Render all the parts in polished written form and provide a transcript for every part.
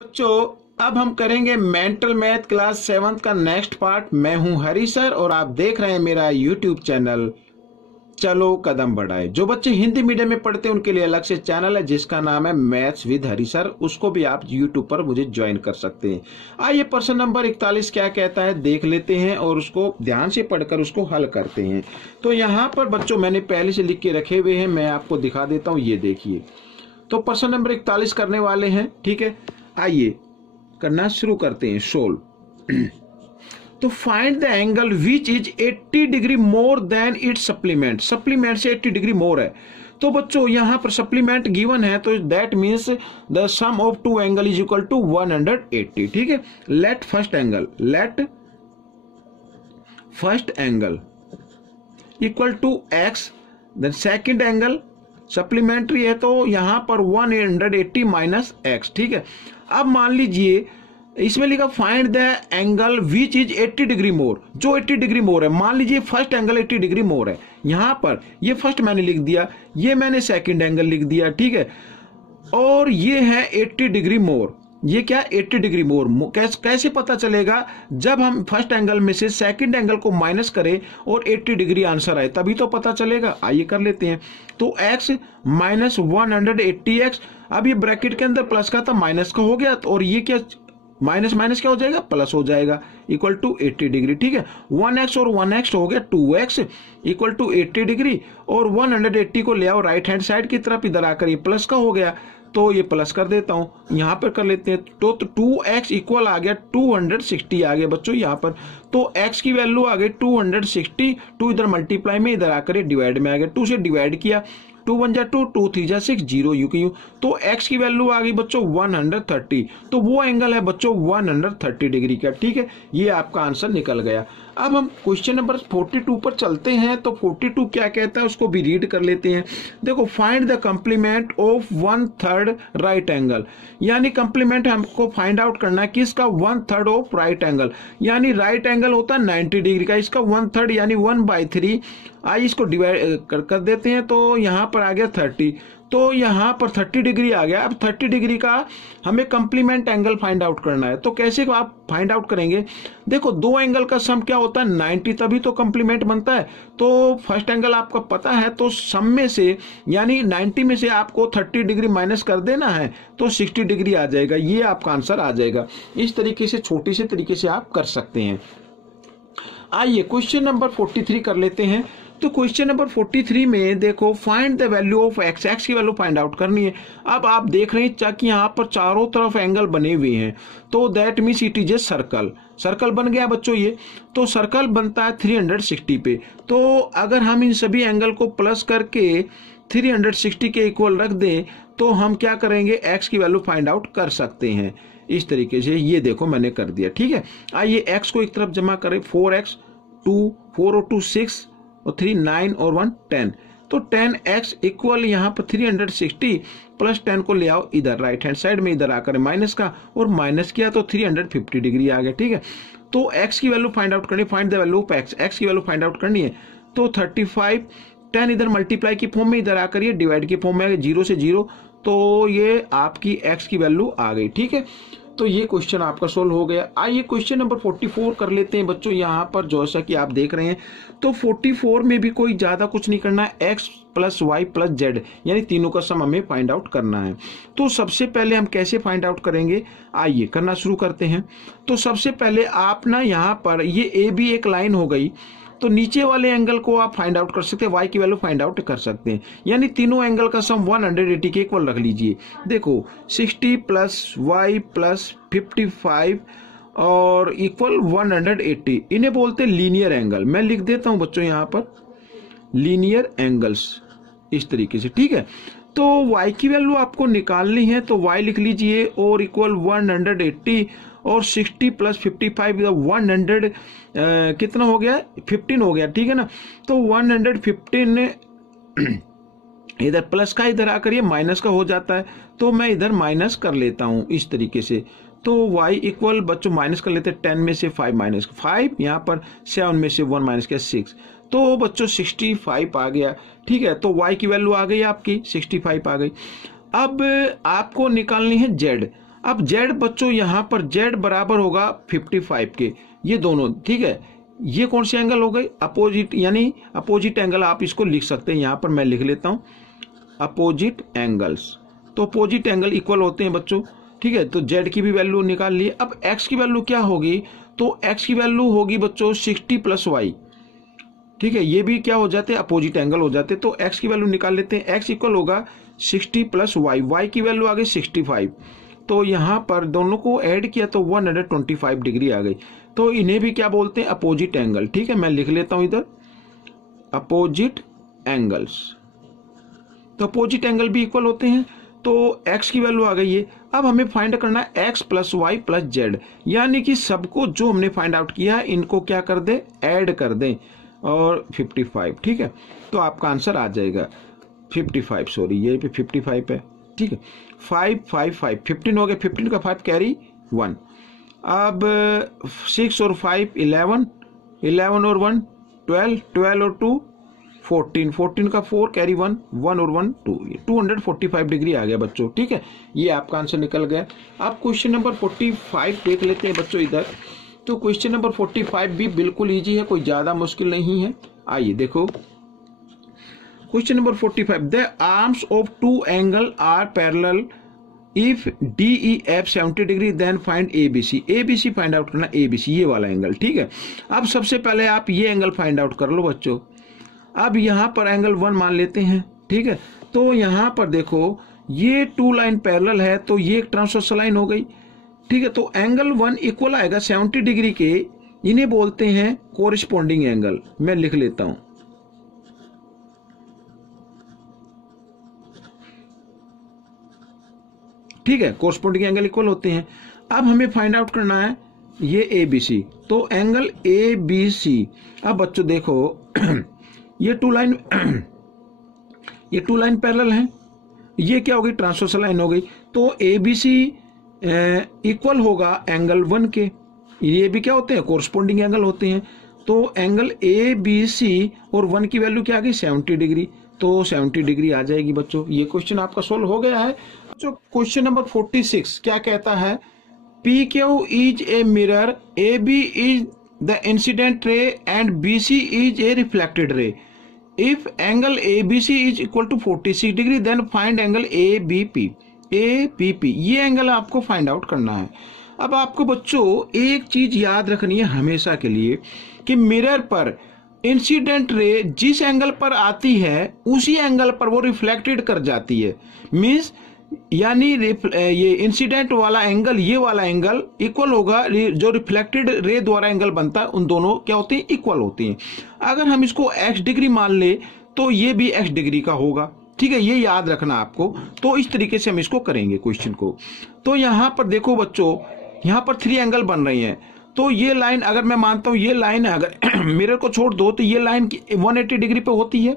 बच्चों अब हम करेंगे मेंटल मैथ क्लास 7th का नेक्स्ट पार्ट। मैं हूं हरी सर और आप देख रहे हैं मेरा यूट्यूब चैनल चलो कदम बढ़ाए। जो बच्चे हिंदी मीडियम में पढ़ते हैं उनके लिए अलग से चैनल है जिसका नाम है मैथ्स विद हरी सर, उसको भी आप यूट्यूब पर मुझे ज्वाइन कर सकते हैं। आइए प्रश्न नंबर 41 क्या कहता है देख लेते हैं और उसको ध्यान से पढ़कर उसको हल करते हैं। तो यहाँ पर बच्चों मैंने पहले से लिख के रखे हुए हैं, मैं आपको दिखा देता हूँ। ये देखिए, तो प्रश्न नंबर 41 करने वाले हैं। ठीक है, आइए करना शुरू करते हैं। सोल्व। तो find the angle which is 80 degree more than it's supplement. Supplement से 80 डिग्री मोर है। तो बच्चों यहां पर सप्लीमेंट गिवन है, तो that means the sum of two angle is equal to 180। ठीक है, let first angle equal to x, then second angle supplementary है तो यहां पर 180 माइनस एक्स। ठीक है, अब मान लीजिए इसमें लिखा find the angle which is 80 degree more, जो 80 डिग्री मोर है। मान लीजिए फर्स्ट एंगल 80 डिग्री मोर है, यहां पर ये फर्स्ट मैंने लिख दिया, ये मैंने सेकंड एंगल लिख दिया। ठीक है, और ये है 80 डिग्री मोर। ये क्या 80 डिग्री मोर कैसे पता चलेगा? जब हम फर्स्ट एंगल में से सेकंड एंगल को माइनस करें और 80 डिग्री आंसर आए तभी तो पता चलेगा। आइए कर लेते हैं। तो x माइनस 180x, अब ये ब्रैकेट के अंदर प्लस का था माइनस का हो गया, और ये क्या माइनस माइनस क्या हो जाएगा, प्लस हो जाएगा, इक्वल टू 80 डिग्री। ठीक है, 1x और 1x हो गया 2x इक्वल टू 80 डिग्री, और 180 को ले आओ राइट हैंड साइड की तरफ, इधर आकर ये प्लस का हो गया तो ये प्लस कर देता हूं, यहां पर कर लेते हैं। तो 2x इक्वल आ गया 260 आ गया बच्चों यहां पर। तो x की वैल्यू आ गई 260, 2 इधर मल्टीप्लाई में, इधर आकर डिवाइड में आ गया, 2 से डिवाइड किया, 2 1 जा 2, 2 3 जा 6, 0 यू क्यू। तो x की वैल्यू आ गई बच्चों 130। तो वो एंगल है बच्चों 130 डिग्री का। ठीक है, ये आपका आंसर निकल गया। अब हम क्वेश्चन नंबर 42 पर चलते हैं। तो 42 क्या कहता है उसको भी रीड कर लेते हैं। देखो, find the complement of 1/3 right angle, यानी कंप्लीमेंट हमको फाइंड आउट करना है किसका, 1/3 ऑफ राइट एंगल। यानी राइट एंगल होता है 90 डिग्री का, इसका 1/3 यानी 1/3। आइए इसको डिवाइड कर देते हैं, तो यहां पर आ गया 30, तो यहां पर 30 डिग्री आ गया। अब 30 डिग्री का हमें कंप्लीमेंट एंगल फाइंड आउट करना है, तो कैसे आप फाइंड आउट करेंगे? देखो, दो एंगल का सम क्या होता है 90, तभी तो कंप्लीमेंट बनता है। तो फर्स्ट एंगल आपका पता है, तो सम में से यानी 90 में से आपको 30 डिग्री माइनस कर देना है तो 60 डिग्री आ जाएगा, ये आपका आंसर आ जाएगा। इस तरीके से छोटे से तरीके से आप कर सकते हैं। आइए क्वेश्चन नंबर 43 कर लेते हैं। तो क्वेश्चन नंबर 43 में देखो, find the value of x, x की वैल्यू फाइंड आउट करनी है। अब आप देख रहे हैं कि यहाँ पर चारों तरफ एंगल बने हुए हैं, तो that means it is a circle. Circle बन गया बच्चों ये, तो सर्कल बनता है 360 पे। तो अगर हम इन सभी एंगल को प्लस करके 360 के इक्वल रख दें तो हम क्या करेंगे, एक्स की वैल्यू फाइंड आउट कर सकते हैं इस तरीके से। ये देखो मैंने कर दिया। ठीक है, आइए एक्स को एक तरफ जमा करें, 4x 2 4 और 2 6 और 3 9 और 1 10, तो 10x इक्वल यहाँ पर 360 प्लस 10 को ले आओ इधर राइट हैंड साइड में, इधर आकर माइनस का, और माइनस किया तो 350 डिग्री आ गया। ठीक है, तो x की वैल्यू फाइंड आउट करनी, find the value of x, x की वैल्यू फाइंड आउट करनी है। तो 35 10 इधर मल्टीप्लाई की फॉर्म में, इधर आकर ये डिवाइड की फॉर्म में आ गया, 0 से 0, तो ये आपकी x की वैल्यू आ गई। ठीक है, तो ये क्वेश्चन आपका सोल्व हो गया। आइए क्वेश्चन नंबर 44 कर लेते हैं बच्चों। यहाँ पर जैसा कि आप देख रहे हैं, तो 44 में भी कोई ज्यादा कुछ नहीं करना है, x plus y plus z यानी तीनों का सम हमें फाइंड आउट करना है। तो सबसे पहले हम कैसे फाइंड आउट करेंगे, आइए करना शुरू करते हैं। तो सबसे पहले आप ना यहाँ पर ये ए बी एक लाइन हो गई, तो नीचे वाले एंगल को आप फाइंड आउट कर सकते हैं, y की वैल्यू फाइंड आउट कर सकते हैं, यानी तीनों एंगल का सम 180 के इक्वल रख लीजिए। देखो 60 प्लस y प्लस 55 और इक्वल 180, इन्हें बोलते हैं लीनियर एंगल। मैं लिख देता हूं बच्चों यहाँ पर लीनियर एंगल्स इस तरीके से। ठीक है, तो y की वैल्यू आपको निकालनी है, तो y लिख लीजिए और इक्वल 180 और 60 प्लस 55 100 कितना हो गया, 15 हो गया। ठीक है ना, तो 115 इधर प्लस का इधर आकर ये माइनस का हो जाता है, तो मैं इधर माइनस कर लेता हूं इस तरीके से। तो y इक्वल बच्चों माइनस कर लेते हैं, 10 में से 5 माइनस 5, यहाँ पर 7 में से 1 माइनस किया 6, तो बच्चों 65 आ गया। ठीक है, तो y की वैल्यू आ गई आपकी 65 आ गई। अब आपको निकालनी है z। अब जेड बच्चों यहाँ पर जेड बराबर होगा 55 के, ये दोनों, ठीक है। ये कौन सी एंगल हो गई, अपोजिट, यानी अपोजिट एंगल आप इसको लिख सकते हैं। यहाँ पर मैं लिख लेता हूँ अपोजिट एंगल्स। तो अपोजिट एंगल इक्वल होते हैं बच्चों, ठीक है। तो जेड की भी वैल्यू निकाल लिए। अब एक्स की वैल्यू क्या होगी, तो एक्स की वैल्यू होगी बच्चों 60 प्लस वाई, ठीक है। ये भी क्या हो जाते हैं, अपोजिट एंगल हो जाते हैं। तो एक्स की वैल्यू निकाल लेते हैं। एक्स इक्वल होगा 60 प्लस वाई, वाई की वैल्यू आ गई 65। तो यहाँ पर दोनों को ऐड किया तो 125 डिग्री आ गई। तो इन्हें भी क्या बोलते हैं, अपोजिट एंगल, ठीक है। मैं लिख लेता हूं इधर अपोजिट एंगल्स। तो अपोजिट एंगल भी इक्वल होते हैं। तो x की वैल्यू आ गई है। अब हमें फाइंड करना है x plus y plus z, यानी कि सबको जो हमने फाइंड आउट किया है इनको क्या कर दें, ऐड कर दें, और 55, ठीक है। तो आपका आंसर आ जाएगा 55, सॉरी ये पे 55 है, ठीक है। 5 5 5 15 हो गया, 15 का 5 कैरी 1। अब 6 और 5 11, 11 और 1 12, 12 और 2 14, 14 का 4 कैरी 1, 1 और 1 2, 245 डिग्री आ गया बच्चों, ठीक है। ये आपका आंसर निकल गया। अब क्वेश्चन नंबर 45 देख लेते हैं बच्चों इधर। तो क्वेश्चन नंबर 45 भी बिल्कुल इजी है, कोई ज्यादा मुश्किल नहीं है। आइए देखो question number 45, the arms of two angle are parallel if DEF 70 degree then find ABC। ABC find out करना, ABC ये वाला एंगल, ठीक है। अब सबसे पहले आप ये एंगल फाइंड आउट कर लो बच्चों। अब यहां पर एंगल 1 मान लेते हैं, ठीक है। तो यहां पर देखो ये टू लाइन पैरेलल है, तो ये एक ट्रांसवर्सल लाइन हो गई, ठीक है। तो एंगल 1 इक्वल आएगा 70 डिग्री के, इन्हें बोलते हैं कोरिस्पोंडिंग एंगल। मैं लिख लेता हूं, ठीक है। कोरिस्पोंडिंग एंगल इक्वल होते हैं। अब हमें फाइंड आउट करना है ये ABC। तो एंगल ABC, अब बच्चों देखो ये टू लाइन पैरेलल हैं, ये क्या होगी, ट्रांसवर्सल लाइन हो गई। तो ABC इक्वल होगा एंगल 1 के, ये भी क्या होते हैं, कोरिस्पोंडिंग एंगल होते हैं। तो एंगल ABC और 1 की वैल्यू क्या आ गई, 70 डिग्री। तो 70 डिग्री आ जाएगी बच्चों। ये क्वेश्चन आपका सोल्व हो गया है। जो क्वेश्चन नंबर 46 क्या कहता है, PQ is a mirror, AB is the incident ray and BC is a reflected ray. If angle ABC is equal to 46 degree then find angle ABP। ये एंगल आपको फाइंड आउट करना है। अब आपको बच्चों एक चीज याद रखनी है हमेशा के लिए कि मिरर पर इंसिडेंट रे जिस एंगल पर आती है उसी एंगल पर वो रिफ्लेक्टेड कर जाती है। मींस यानी ये इंसिडेंट वाला एंगल, ये वाला एंगल इक्वल होगा, जो रिफ्लेक्टेड रे द्वारा एंगल बनता है उन दोनों क्या होते हैं, इक्वल होते हैं। अगर हम इसको x डिग्री मान ले तो ये भी x डिग्री का होगा, ठीक है। ये याद रखना आपको। तो इस तरीके से हम इसको करेंगे क्वेश्चन को। तो यहां पर देखो बच्चों, यहां पर 3 एंगल बन रही हैं। तो ये लाइन अगर मैं मानता हूं ये लाइन है, अगर मिरर को छोड़ दो तो ये लाइन 180 डिग्री पे होती है।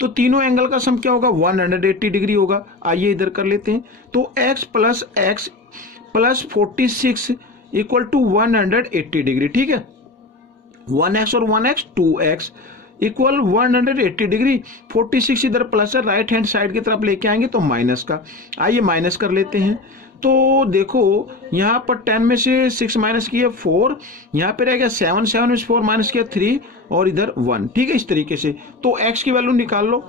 तो तीनों एंगल का सम क्या होगा, 180 डिग्री होगा। आइए इधर कर लेते हैं। तो x plus 46 equal to 180 degree, ठीक है। 1x और 1x 2x इक्वल 180 डिग्री। 46 इधर प्लस है, राइट हैंड साइड की तरफ लेके आएंगे तो माइनस का। आइए माइनस कर लेते हैं। तो देखो यहाँ पर 10 में से 6 माइनस किया 4, यहाँ पे रह गया 7, 7 में से 4 माइनस किया 3 और इधर 1, ठीक है। इस तरीके से तो x की वैल्यू निकाल लो,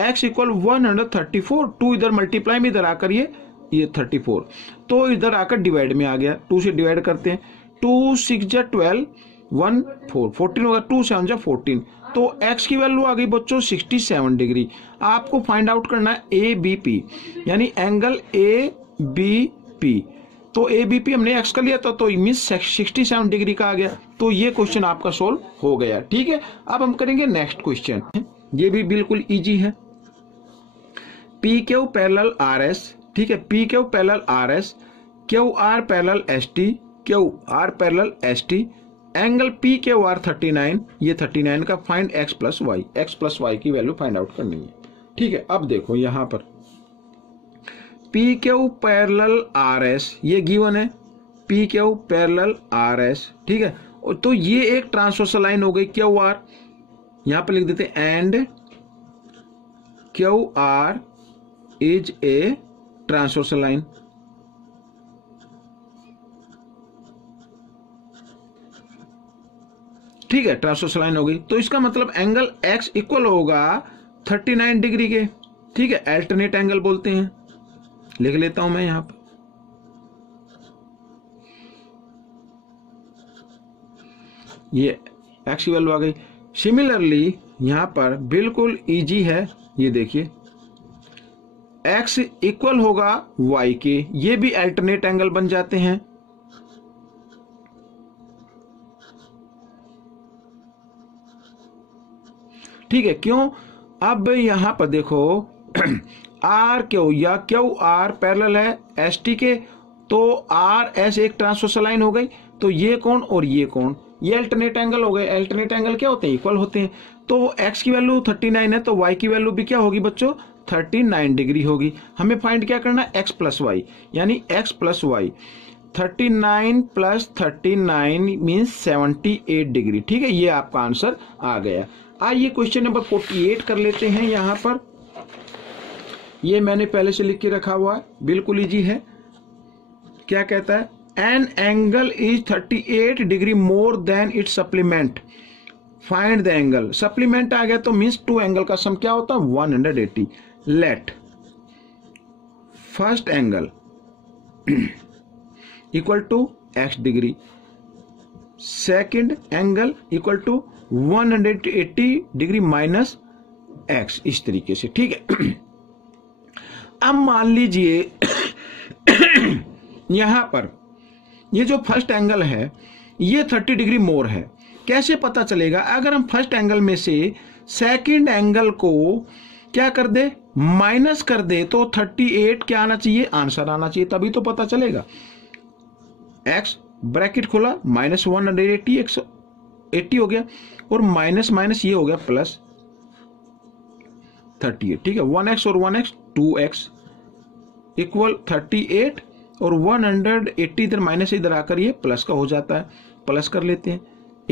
x इक्वल 134, 2 इधर मल्टीप्लाई में इधर आकर ये 34, तो इधर आकर डिवाइड में आ गया। 2 से डिवाइड करते हैं, 2 6 जा 12, 1 4, 14 होगा, 2 7 जा 14। तो x की वैल्यू आ गई बच्चों 67 डिग्री। आपको फाइंड आउट करना है ABP, यानी एंगल ABP। तो ABP हमने x का लिया था, तो मींस 67 डिग्री का आ गया। तो ये क्वेश्चन आपका सोल्व हो गया, ठीक है। अब हम करेंगे नेक्स्ट क्वेश्चन, ये भी बिल्कुल इजी है। PQ पैरेलल RS, ठीक है। PQ parallel RS, QR parallel ST, QR parallel ST, angle PQR 39, ये 39 का फाइंड x प्लस वाई की वैल्यू फाइंड आउट करनी है, ठीक है। अब देखो यहां पर PQ पैरेलल RS ये गिवन है, PQ पैरेलल RS, ठीक है। तो ये एक ट्रांसवर्सल लाइन हो गई QR, यहां पर लिख देते हैं and QR is a transversal line, ठीक है, ट्रांसवर्स लाइन हो गई। तो इसका मतलब एंगल एक्स इक्वल होगा 39 डिग्री के, ठीक है, अल्टरनेट एंगल बोलते हैं। लिख लेता हूं मैं यहां पर, ये एक्स की वैल्यू आ गई। सिमिलरली यहां पर बिल्कुल इजी है, ये देखिए एक्स इक्वल होगा वाई के, ये भी अल्टरनेट एंगल बन जाते हैं। ठीक है, क्यों? अब यहां पर देखो आर क्यू या क्यू आर पैरेलल है एस टी के, तो आर एस एक ट्रांसवर्सल लाइन हो गई, तो ये कोण और ये कोण ये अल्टरनेट एंगल हो गए। अल्टरनेट एंगल क्या होते हैं? इक्वल होते हैं। तो एक्स की वैल्यू 39 है, तो वाई की वैल्यू भी क्या होगी बच्चों? 39 डिग्री होगी। हमें फाइंड क्या करना है? एक्स प्लस वाई, यानी x plus y 39 plus 39 means 78 degree. ठीक है, ये आपका आंसर आ गया। आइए क्वेश्चन नंबर 48 कर लेते हैं। यहां पर ये मैंने पहले से लिख के रखा हुआ है, बिल्कुल इजी है। क्या कहता है? An angle is 38 degree more than it's supplement, find the angle. Supplement आ गया तो मीन्स टू एंगल का सम क्या होता है? 180। Let first angle equal to x degree, second angle equal to 180 degree minus x, इस तरीके से। ठीक है, अब मान लीजिए यहां पर ये जो फर्स्ट एंगल है ये 30 डिग्री मोर है। कैसे पता चलेगा? अगर हम फर्स्ट एंगल में से सेकंड एंगल को क्या कर दे? माइनस कर दे, तो 38 क्या आना चाहिए? आंसर आना चाहिए, तभी तो पता चलेगा। एक्स ब्रैकेट खोला माइनस 180, 80 हो गया, और माइनस माइनस ये हो गया प्लस 38। ठीक है, 1x और 1x 2x इक्वल 38, और 180 इधर माइनस इधर आकर ये प्लस का हो जाता है। प्लस कर लेते हैं,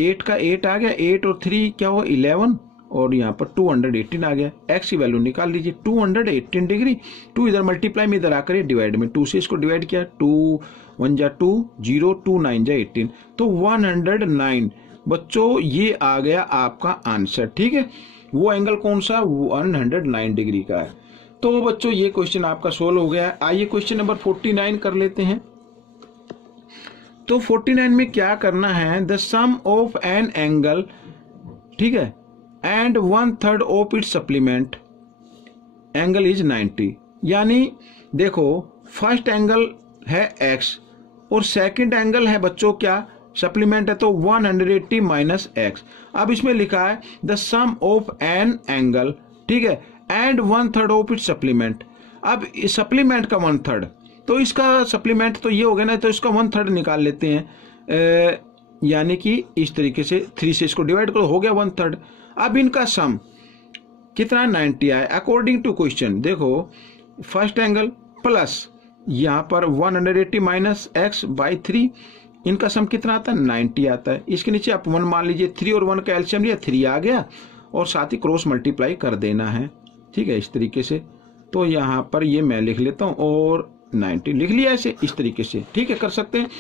8 का 8 आ गया, 8 और 3 क्या हुआ? 11, और यहाँ पर 218 आ गया। एक्स की वैल्यू निकाल लीजिए, 218 डिग्री। 2 इधर मल्टीप्लाई में इधर आकर ये डिवाइड में, 2 से इसको डिवाइड किया, 2 1 जा 2, 0 2 9 जा 18, तो 109 बच्चों ये आ गया आपका आंसर। ठीक है, वो एंगल कौन सा? 109 डिग्री का है। तो बच्चों ये क्वेश्चन आपका सोल्व हो गया है। आइए क्वेश्चन नंबर 49 कर लेते हैं। तो 49 में क्या करना है? The sum of an angle, ठीक है, and 1/3 of its supplement angle is 90। यानी देखो फर्स्ट एंगल है x और सेकंड एंगल है बच्चों क्या? सप्लीमेंट है, तो 180 माइनस एक्स। अब इसमें लिखा है the sum of an angle, ठीक है, एंड 1/3 ऑफ इट्स सप्लीमेंट। अब सप्लीमेंट का 1/3, तो इसका सप्लीमेंट तो ये हो गया ना, तो इसका 1/3 निकाल लेते हैं, यानी कि इस तरीके से 3 से इसको डिवाइड करो, हो गया 1/3। अब इनका सम कितना? 90 आया अकॉर्डिंग टू क्वेश्चन। देखो फर्स्ट एंगल प्लस यहां पर 180 माइनस एक्स बाई 3, इनका सम कितना आता है? 90 आता है। इसके नीचे आप 1 मान लीजिए, 3 और 1 का एलसीएम लिया, 3 आ गया, और साथ ही क्रॉस मल्टीप्लाई कर देना है। ठीक है, इस तरीके से। तो यहां पर ये मैं लिख लेता हूं, और 90 लिख लिया ऐसे, इस तरीके से। ठीक है, कर सकते हैं।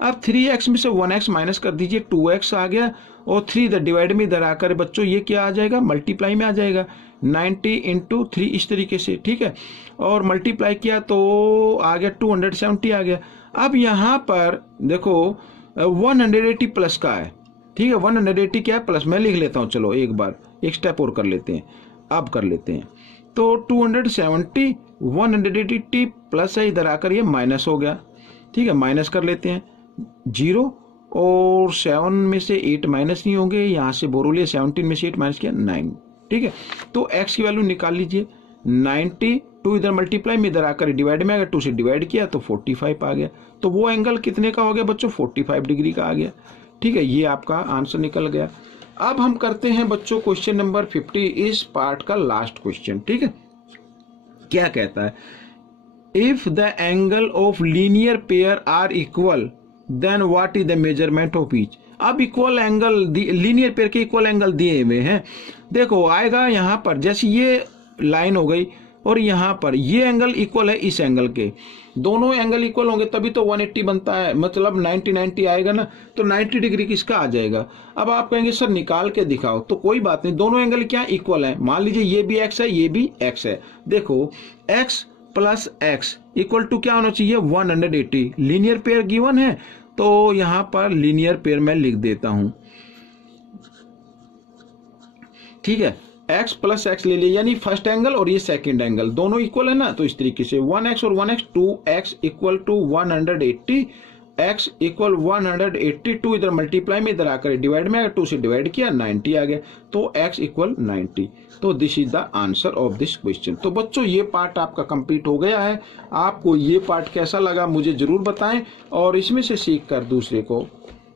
अब 3x में से 1x माइनस कर दीजिए, 2x आ गया, और 3 इधर डिवाइड में इधर आकर बच्चों ये क्या आ जाएगा? मल्टीप्लाई में आ जाएगा, 90 इंटू 3, इस तरीके से। ठीक है, और मल्टीप्लाई किया तो आ गया 270 आ गया। अब यहां पर देखो 180 प्लस का है। ठीक है, 180 क्या है? प्लस। मैं लिख लेता हूं, चलो एक बार एक स्टेप और कर लेते हैं। अब कर लेते हैं, तो 270 180 प्लस है, इधर आकर ये माइनस हो गया। ठीक है, माइनस कर लेते हैं, 0 और 7 में से 8 माइनस नहीं होंगे, यहां से बोरो लिया, 17 में से 8 माइनस किया 9। ठीक है, तो x की वैल्यू निकाल लीजिए, 90, 2 इधर मल्टीप्लाई में इधर आकर डिवाइड में आ गया, 2 से डिवाइड किया तो 45 आ गया। तो वो एंगल कितने का हो गया बच्चों? 45 डिग्री का आ गया। ठीक है, ये आपका आंसर निकल गया। अब हम करते हैं बच्चों क्वेश्चन नंबर 50, इस पार्ट का लास्ट क्वेश्चन। ठीक है, क्या कहता है? If the angle of linear pair are equal then what is the measurement of each. अब इक्वल एंगल, लीनियर पेयर के इक्वल एंगल दिए हुए हैं। देखो आएगा यहां पर, जैसे ये लाइन हो गई, और यहाँ पर ये एंगल इक्वल है इस एंगल के, दोनों एंगल इक्वल होंगे तभी तो 180 बनता है, मतलब 90 आएगा ना, तो 90 डिग्री किसका आ जाएगा। अब आप कहेंगे सर निकाल के दिखाओ, तो कोई बात नहीं, दोनों एंगल क्या इक्वल है। मान लीजिए ये भी x है ये भी x है, देखो x plus x equal to क्या होना चाहिए 180। लीनियर पेयर गिवन है तो यहाँ पर लीनियर पेयर मैं लिख देता हूं, ठीक है। x प्लस एक्स ले लिया, यानी फर्स्ट एंगल और ये सेकंड एंगल दोनों इक्वल है ना, तो इस तरीके से 1x और 1x 2x equal to 180, x equal 180, 2 इधर मल्टीप्लाई में इधर आकर डिवाइड में आकर 2 से डिवाइड किया 90 आ गया, तो x इक्वल 90। तो this is the answer of this question. तो बच्चों ये पार्ट आपका कंप्लीट हो गया है। आपको ये पार्ट कैसा लगा मुझे जरूर बताएं और इसमें से सीख कर दूसरे को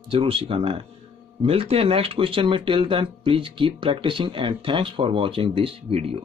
जरूर सिखाना है। मिलते हैं नेक्स्ट क्वेश्चन में। Till then please keep practising and thanks for watching this video.